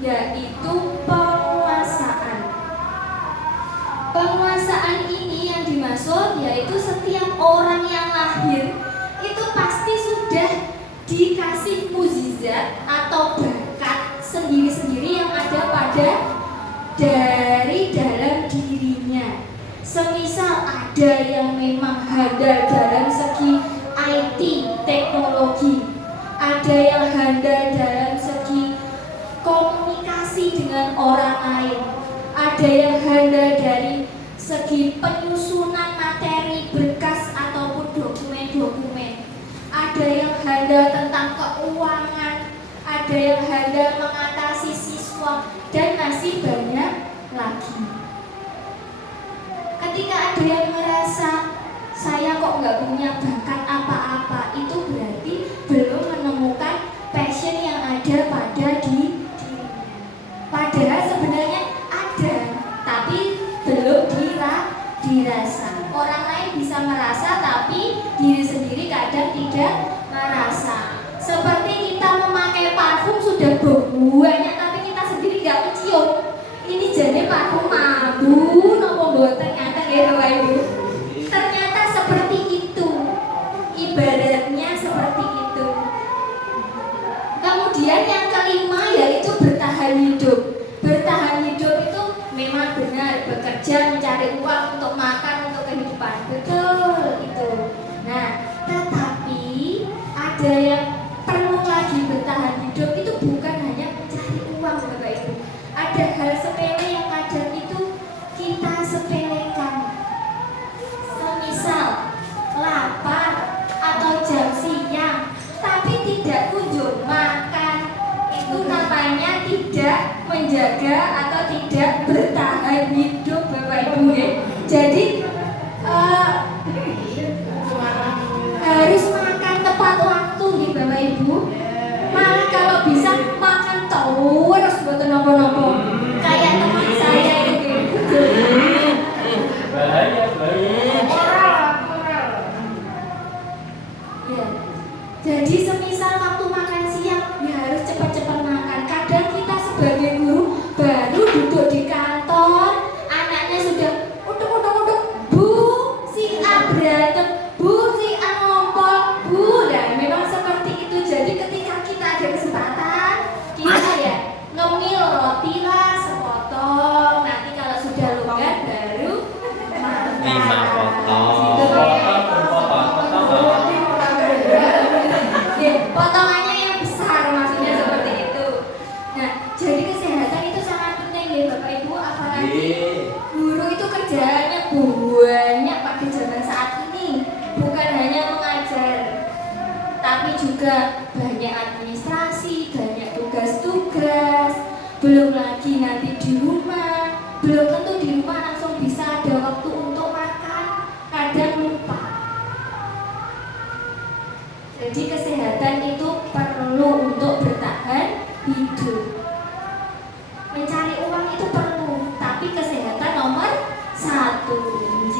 yaitu penguasaan. Penguasaan ini yang dimaksud yaitu setiap orang yang lahir itu pasti sudah dikasih mukjizat atau bakat sendiri-sendiri yang ada pada dari dalam dirinya. Semisal ada yang memang handal dalam segi IT, teknologi, ada yang handal dalam segi komunikasi dengan orang lain, ada yang handal dari segi penyusunan materi berkas ataupun dokumen-dokumen, ada yang handal tentang keuangan, ada yang handal mengatasi siswa, dan masih banyak lagi. Ketika ada yang merasa saya kok nggak punya bakat apa-apa, itu berarti belum menemukan passion yang ada pada dirinya. Padahal sebenarnya ada, tapi belum dirasa. Orang lain bisa merasa, tapi diri sendiri kadang tidak merasa. Seperti kita memakai parfum sudah banyak, tapi kita sendiri nggak mencium. Ini jadi parfum mabu, nopo boten nyata ya Bapak Ibu. Ternyata seperti itu, ibaratnya seperti itu. Kemudian yang kelima yaitu bertahan hidup. Bertahan hidup itu memang benar, bekerja mencari uang untuk makan, untuk kehidupan, betul itu. Nah, tetapi ada yang perlu lagi bertahan hidup itu bukan hanya mencari uang Bapak Ibu. Ada hal sepele yang kadang itu kita sepelekan. Semisal lapar atau jam siang tapi tidak kunjung makan, itu namanya tidak menjaga atau tidak bertahan hidup Bapak Ibu ya. Jadi harus makan tepat waktu nih Bapak Ibu. Malah kalau bisa makan terus buat nopo-nopo. Kayak teman saya itu. Bahaya. Ya. Jadi semisal waktu makan siang ya harus cepat-cepat makan. Kadang kita sebagai guru baru duduk di kantor, anaknya sudah uduk, Bu, si A berantem, Bu, si A ngompol, Bu. Dan memang seperti itu. Jadi ketika kita ada kesempatan, kita ya ngemil roti lah sepotong. Nanti kalau sudah longgar baru makan. 5 potong. Potongannya yang besar, maksudnya seperti itu. Nah, jadi kesehatan itu sangat penting ya Bapak Ibu, apalagi guru itu kerjaannya banyak pada zaman saat ini. Bukan hanya mengajar, tapi juga banyak administrasi, banyak tugas-tugas. Belum lagi nanti di rumah, belum tentu di rumah langsung bisa ada waktu untuk makan, kadang lupa. Jadi kesehatan itu perlu untuk bertahan hidup. Mencari uang itu perlu, tapi kesehatan nomor 1. J.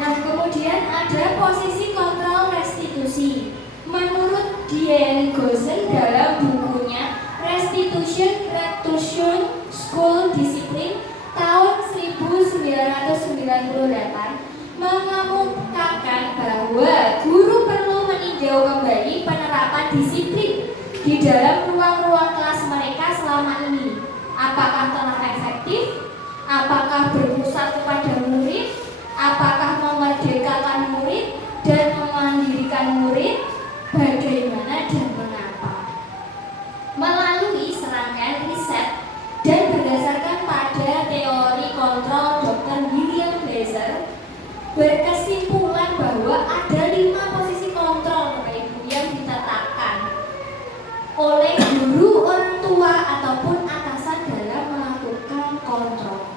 Nah, kemudian ada posisi kontrol restitusi. Menurut Diane Gosen dalam bukunya Restitution School Discipline tahun 1998 mengemukakan bahwa guru perlu meninjau kembali penerapan disiplin di dalam ruang-ruang kelas mereka selama ini. Apakah telah efektif? Apakah berpusat kepada murid? Apakah memerdekakan murid dan memandirikan murid? Bagaimana dan mengapa? Melalui serangkaian riset dan berdasarkan pada teori kontrol Dr. William Blazer, berkesimpulan bahwa ada 5 posisi kontrol Bapak Ibu yang ditetapkan oleh guru, orang tua ataupun atasan dalam melakukan kontrol.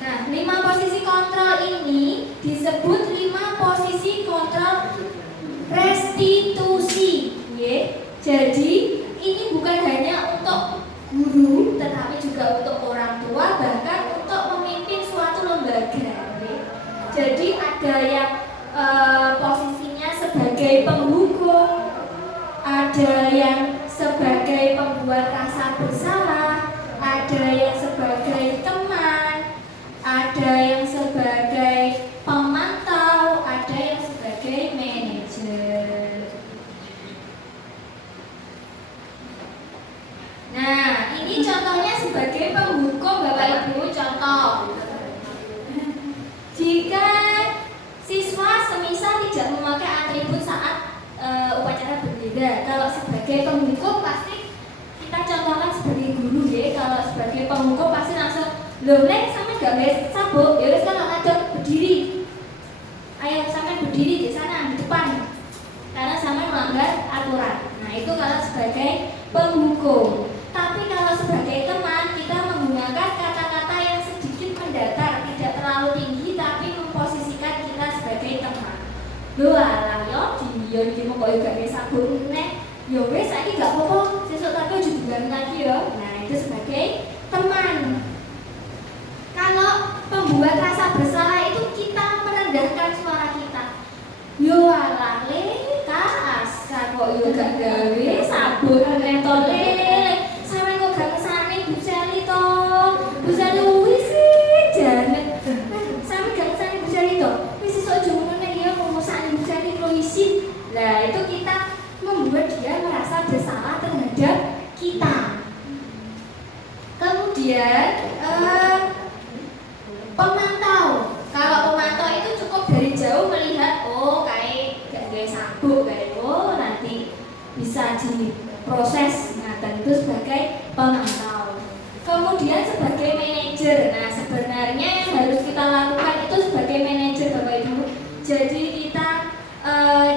Nah, 5 posisi kontrol ini disebut 5 posisi kontrol restitusi. Jadi ini bukan hanya untuk guru, tetapi juga untuk orang tua, bahkan untuk memimpin suatu lembaga. Jadi ada yang posisinya sebagai penghukum, ada yang sebagai pembuat rasa bersalah, ada yang sebagai teman, ada yang sebagai pemantau, ada yang sebagai manajer. Nah, ini contohnya sebagai penghukum Bapak Ibu. Contoh, jika siswa semisal tidak memakai atribut saat upacara berbeda, kalau sebagai penghukum pasti kita contohkan sebagai guru ya. Kalau sebagai penghukum pasti langsung, loh Lek, sama gak les sabuk, ya wis kalau ada berdiri, ayo sama berdiri di sana di depan, karena sama melanggar aturan. Nah itu kalau sebagai penghukum. Tapi kalau sebagai teman, kita menggunakan kata-kata yang sedikit mendatar, tidak terlalu tinggi, tapi memposisikan kita sebagai teman. Loh alah yo, dia iki mau gak gawe sabun nek, yo wis saiki gak apa-apa, sesuk tak ojo diganti lagi yo. Nah itu sebagai teman. Kalau pembuat rasa bersalah itu kita merendahkan suara kita. Yo alah le, asal kok yo gak gawe sabun nentol le. Sampe kok gak kesane Bu Seli to. Bu Seli wis janet. Sampe gak kesane Bu Seli to. Wis iso aja ngono nek ya mau sakne Bu Seli lo isin. Lah itu kita membuat dia merasa bersalah terhadap kita. Kemudian pemantau. Kalau pemantau itu cukup dari jauh melihat, oh kayak gak gawe sabuk, kayak oh nanti bisa diproses. Nah, dan itu sebagai pemantau. Kemudian sebagai manajer. Nah, sebenarnya yang harus kita lakukan itu sebagai manajer Bapak Ibu. Jadi kita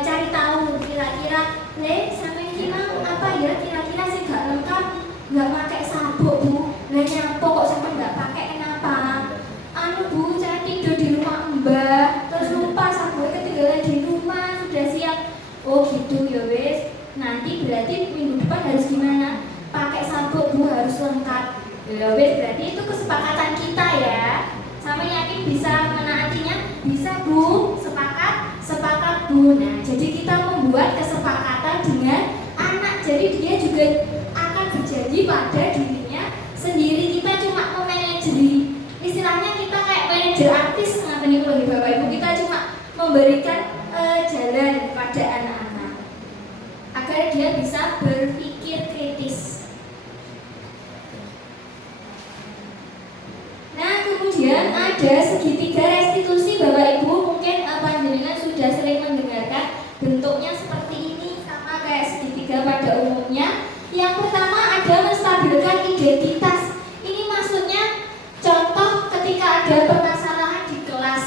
cari tahu kira-kira, sampai kira apa ya kira-kira sih gak lengkap, gak pakai sabuk Bu. Lah nyapa kok sampai gak pakai kenapa? Anu Bu, saya tidur di rumah Mbak, terus lupa sabuknya ketinggalan di rumah, sudah siap. Oh gitu ya wes. Nanti berarti minggu depan harus gimana? Pakai sabuk Bu, harus lengkap. Ya wes, berarti itu kesepakatan kita ya. Sampai yakin bisa menaatinya? Bisa Bu, sepakat Bu. Nah, jadi kita membuat kesepakatan dengan anak. Jadi dia juga akan berjanji pada dirinya sendiri. Kita cuma memanajeri. Istilahnya kita kayak manajer artis, ngaten niku lho Bapak Ibu. Kita cuma memberikan jalan pada anak-anak agar dia bisa berpikir kritis. Nah, kemudian ada segitiga restitusi Bapak Ibu. Mungkin panjenengan sudah sering mendengarkan, bentuknya seperti ini, sama kayak segitiga pada umumnya. Yang pertama ada menstabilkan identitas. Ini maksudnya contoh ketika ada permasalahan di kelas,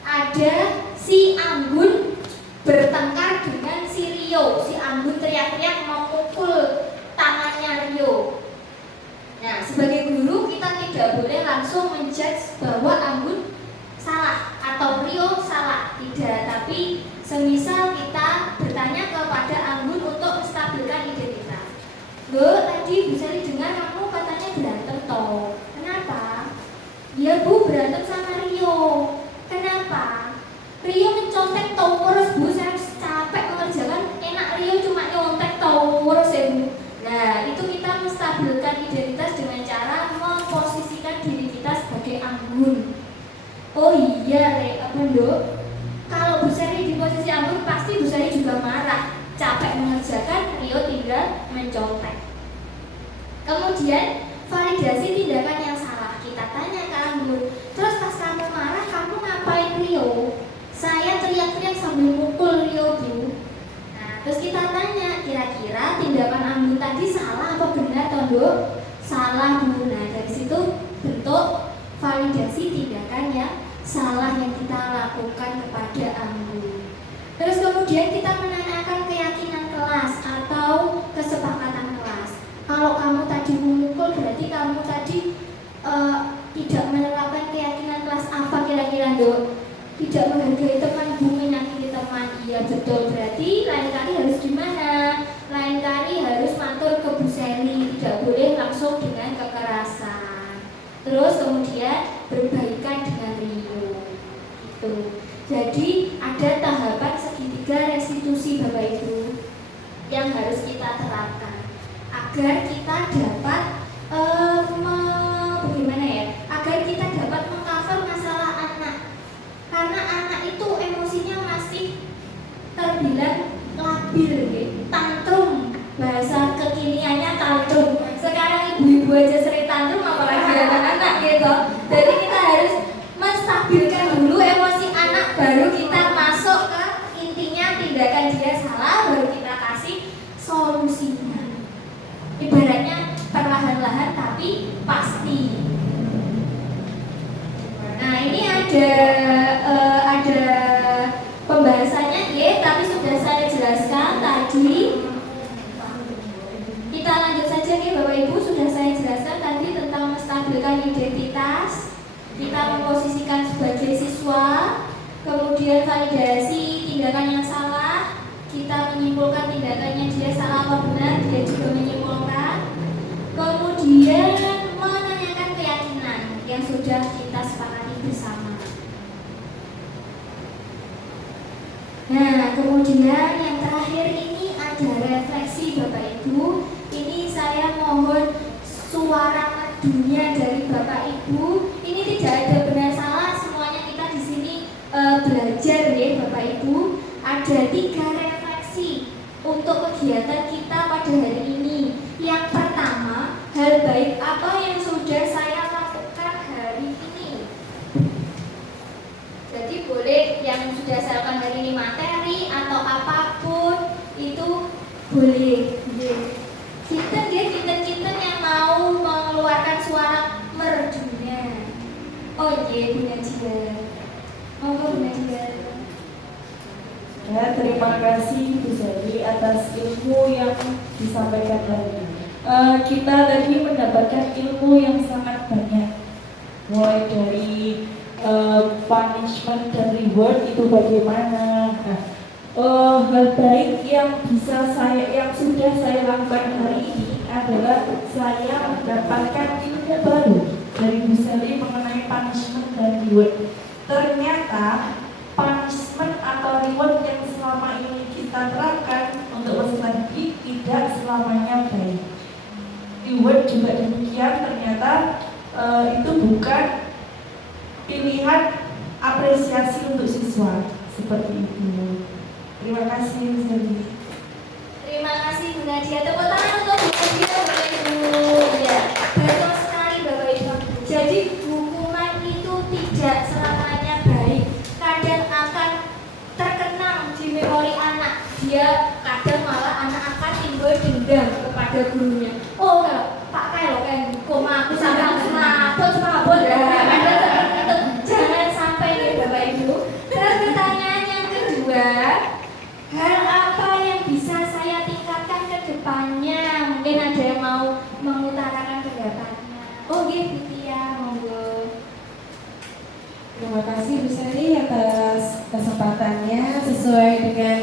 ada si Anggun bertengkar dengan si Rio. Si Anggun teriak-teriak memukul tangannya Rio. Nah, sebagai langsung menjudge bahwa Anggun salah atau Rio salah. Tidak, tapi semisal kita bertanya kepada Anggun untuk menstabilkan identitas. Bu, tadi Bu Sari dengar kamu katanya berantem toh. Kenapa? Ya Bu, berantem sama Rio. Kenapa? Rio mencontek toh terus Bu, saya capek mengerjakan, enak Rio cuma nyontek toh terus ya Bu. Nah, itu kita menstabilkan identitas dengan cara memposisikan diri kita sebagai Anggun. Oh iya, apa Dok? Kalau Bu Sari di posisi Anggun, pasti Bu Sari juga marah. Capek mengerjakan, Rio tinggal mencontek. Kemudian validasi tindakan yang salah. Kita tanya ke Anggun, terus pas kamu marah, kamu ngapain Rio? Saya teriak-teriak sambil mukul Rio Bu. Nah, terus kita tanya, kira-kira tindakan Anggun tadi salah apa benar Tondo? Salah Bu. Nah, dari situ bentuk validasi tindakan yang salah yang kita lakukan kepada Anggun. Terus kemudian kita menanyakan keyakinan kelas atau kesepakatan kelas. Kalau kamu tadi memukul, berarti kamu tadi tidak menerapkan keyakinan kelas apa kira-kira Dok? Tidak menghargai teman, Bu, menyakiti teman. Iya betul, berarti lain kali harus gimana? Lain kali harus matur ke Bu Seli, tidak boleh langsung dengan kekerasan. Terus kemudian berbaikan dengan Rio. Gitu. Jadi ada tahapan segitiga restitusi Bapak Ibu yang harus kita terapkan agar kita dapat bagaimana ya? Agar kita dapat mengcover masalah anak. Karena anak itu emosinya masih terbilang labil, gitu. Tantrum, bahasa kekiniannya tantrum. Sekarang ibu-ibu aja sering tantrum, apalagi anak-anak gitu. Jadi kita harus menstabilkan dulu emosi anak, baru kita masuk ke intinya tindakan dia salah, baru kita kasih solusinya. Ibaratnya perlahan-lahan tapi pasti. Nah, ini ada pembahasannya ya, tapi sudah saya jelaskan tadi. Kita lanjut saja ya Bapak Ibu, sudah saya jelaskan tadi tentang menstabilkan identitas. Kita memposisikan sebagai siswa, kemudian validasi tindakan yang salah, kita menyimpulkan tindakannya dia salah atau benar, dia juga menyimpulkan. Kemudian menanyakan keyakinan yang sudah kita sepakati bersama. Nah, kemudian yang terakhir ini ada refleksi Bapak Ibu. Ini saya mohon suara dunia dari Bapak Ibu. Ini tidak ada benar salah, semuanya kita di sini belajar ya Bapak Ibu. Ada 3 refleksi untuk kegiatan kita pada hari ini. Yang pertama, hal baik apa yang sudah saya lakukan hari ini? Jadi boleh yang sudah saya lakukan hari ini materi atau apapun itu boleh. Kita yang mau mengeluarkan suara merdunya. Oh iya, Bu Najia. Monggo Bu Najia. Ya, terima kasih Bu Sari atas ilmu yang disampaikan tadi. Kita tadi mendapatkan ilmu yang sangat banyak, mulai dari punishment dan reward itu bagaimana. Hal baik yang sudah saya lakukan hari ini adalah saya mendapatkan ilmu baru dari Bu Sari mengenai punishment dan reward. Ternyata punishment atau reward yang selama ini kita terapkan untuk peserta didik tidak selamanya baik. Reward juga demikian, ternyata itu bukan pilihan apresiasi untuk siswa seperti itu. Terima kasih Bu Sari. Terima kasih Bu Nadia. Tepuk tangan untuk Bu Nadia Bapak Ibu. Ya, betul sekali Bapak Ibu. Jadi hukuman itu tidak selamanya baik. Kadang akan terkenang di memori anak. Dia kadang malah anak akan timbul dendam kepada gurunya. Oh kalau Pak Kelo kan hukum aku sampai aku mabut ya. Ada seperti itu. Jangan sampai ya Bapak Ibu. Terus pertanyaan yang kedua, hal apa yang bisa saya tingkatkan ke depannya? Mungkin ada yang mau mengutarakan pendapatnya. Oh gitu ya, monggo. kasih Bu Sari atas kesempatannya. Sesuai dengan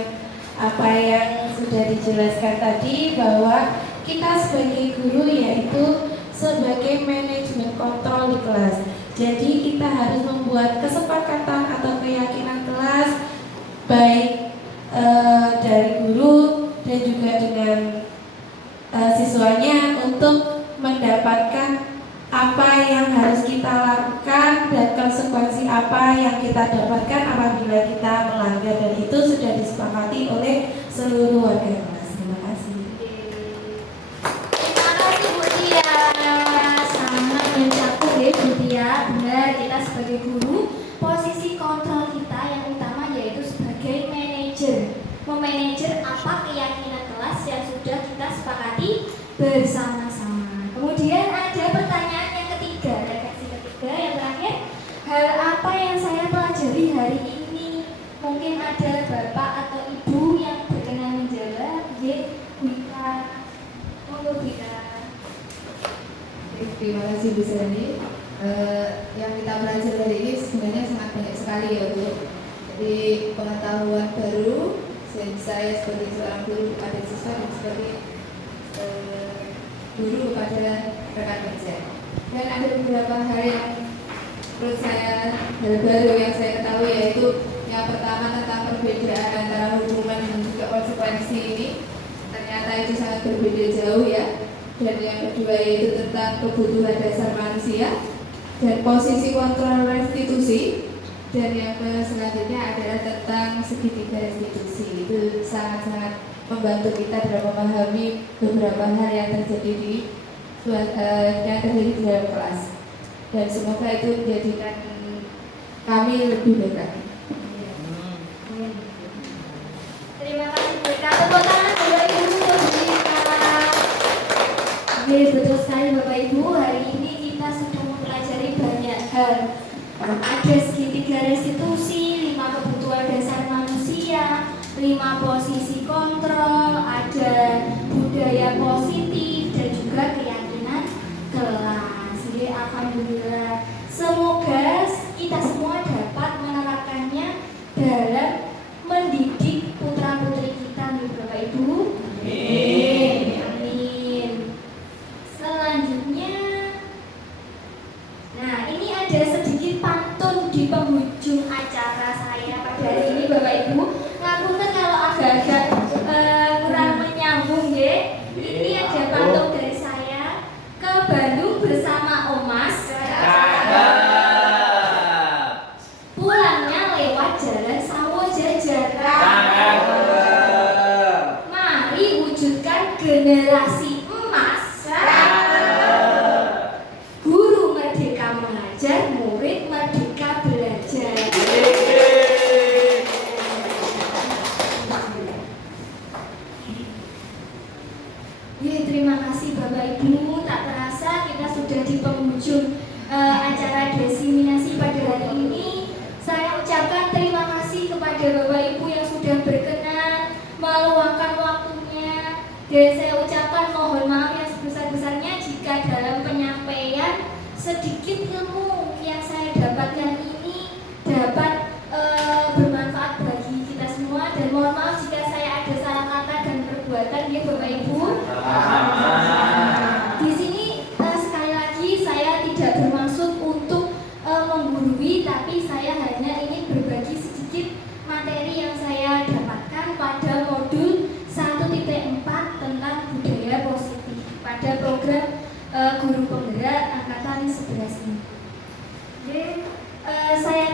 apa yang sudah dijelaskan tadi, bahwa kita sebagai guru yaitu sebagai manajemen kontrol di kelas. Jadi kita harus membuat kesepakatan atau keyakinan kelas baik dari guru dan juga dengan siswanya untuk mendapatkan apa yang harus kita lakukan dan konsekuensi apa yang kita dapatkan apabila kita melanggar, dan itu sudah disepakati oleh seluruh warga kelas. Terima kasih. Terima kasih Bu Tia. Sangat mencakup ya Bu Tia. Benar, kita sebagai guru, posisi kontrol kita yang utama yaitu sebagai manajer. Memanajer apa keyakinan kelas yang sudah kita sepakati bersama-sama. Kemudian ada pertanyaan yang ketiga, refleksi ketiga yang terakhir. Hal apa yang saya pelajari hari ini? Mungkin ada Bapak atau Ibu yang berkenan menjawab. Wika. Monggo Wika. Terima kasih Bu Sari. Yang kita pelajari hari ini sebenarnya sangat banyak sekali ya Bu. Jadi pengetahuan baru saya sebagai seorang guru kepada siswa dan sebagai guru kepada rekan kerja. Dan ada beberapa hal yang menurut saya hal baru yang saya ketahui, yaitu yang pertama tentang perbedaan antara hukuman dan juga konsekuensi ini ternyata itu sangat berbeda jauh ya. Dan yang kedua yaitu tentang kebutuhan dasar manusia dan posisi kontrol restitusi. Dan yang selanjutnya adalah tentang segitiga restitusi. Itu sangat-sangat membantu kita dalam memahami beberapa hal yang terjadi di dalam kelas. Dan semoga itu menjadikan kami lebih baik lagi. Terima kasih Bu Ika. Tepuk tangan Bapak Ibu untuk Bu Ika. Oke, betul sekali Bapak Ibu. Hari ini kita sudah mempelajari banyak hal. Ada segitiga restitusi, 5 kebutuhan dasar manusia, 5 posisi kontrol, ada budaya positif dan juga keyakinan kelas. Jadi alhamdulillah, semoga kita semua dapat menerapkannya dalam mendidik putra-putri kita nih Bapak Ibu. Amin. Amin. Selanjutnya, nah ini ada sedikit pantun di penghujung acara saya pada hari ini Bapak Ibu. Ngapunten kalau agak-agak kurang menyambung ya. Ini ada pantun dari saya. Ke Bandung bersama Omas. Pulangnya lewat jalan Sawo Jajar. Mari wujudkan generasi emas. Guru merdeka mengajar, murid merdeka belajar. Terima kasih Bapak Ibu. Tak terasa kita sudah di penghujung acara diseminasi pada hari ini. Saya ucapkan terima kasih kepada Bapak Ibu yang sudah berkenan meluangkan waktunya. Dan saya ucapkan mohon maaf yang sebesar-besarnya jika dalam penyampaian sedikit ilmu yang saya dapatkan ini dapat bermanfaat bagi kita semua. Dan mohon maaf jika saya ada salah kata dan perbuatan ya Bapak Ibu. Di sini sekali lagi saya tidak bermaksud untuk menggurui, tapi saya hanya ingin berbagi sedikit materi yang saya dapatkan pada modul 1.4 tentang budaya positif pada program guru penggerak angkatan 11 ini. Saya